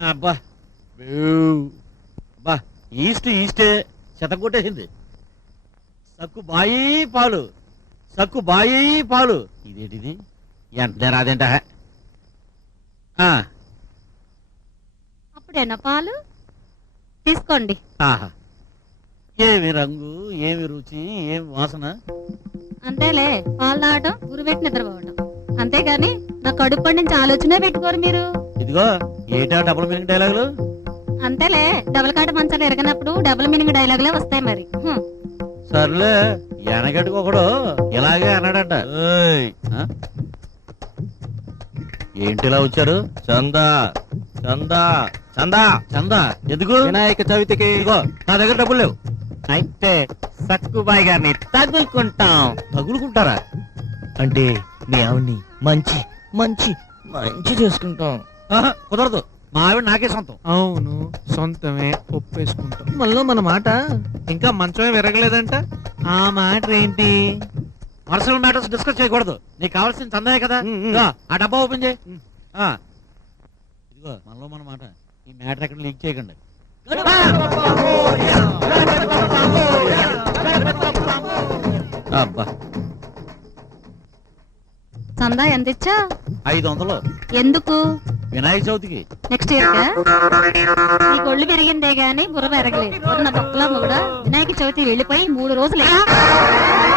అబ్బా బా ఈస్టే కొట్టేసింది. సక్కు బాయి పాలు, సక్కు బాయి పాలు. ఇదేంటిది ఎంత రాదేంట? అప్పుడేనా పాలు? తీసుకోండి. ఆహా, ఏమి రంగు, ఏమి రుచి, ఏమి వాసన. అంతేలే, పాలు తాగటం గురువెట్టి నిద్రపోవటం. అంతేగాని నా కడుపు నుంచి ఆలోచనే పెట్టుకోరు మీరు. ఇదిగో ఏటా డబుల్ మీనింగ్ డైలాగులు. అంతేలే, డబుల్ కాట మంచాలు ఎరగనప్పుడు డబుల్ మీనింగ్ డైలాగులే వస్తాయి మరి. సర్లే, వెనకటికొకడు ఇలాగే అన్నాడంట. ఏంటిలా వచ్చారు? చందా చందా చందా చందా ఎందుకు? వినాయక చవితికి. ఇదిగో నా దగ్గర డబ్బులు లేవు. అయితే సక్కుబాయి గారిని తగులుకుంటాం. తగులుకుంటారా? అంటే మీ ఆవిడ్ని మంచి మంచి మంచి చేసుకుంటాం. కుదరదు, మా ఆవిడ నాకే సొంతం. అవును, సొంతమే, ఒప్పేసుకుంటాం. మళ్ళీ మన మాట ఇంకా మంచమే విరగలేదంట. ఆ మాట ఏంటి? పర్సనల్ మ్యాటర్స్ డిస్కస్ చేయకూడదు. నీకు కావాల్సిన చందాయే కదా. ఇదిగో, ఆ డబ్బా ఓపెన్ చేయి. ఇదిగో మనలో మన మాట, ఈ మ్యాటర్ ఎక్కడ లీక్ చేయకండి. అబ్బా, చందా ఎంత ఇచ్చా? 500. ఎందుకు? వినాయక చవితికి. నెక్స్ట్ ఇయర్ నీ కొళ్ళు పెరిగిందే గాని బుర్ర పెరగలేదు. నా బొక్కలో కూడా వినాయక చవితి వెళ్ళిపోయి 3 రోజులే.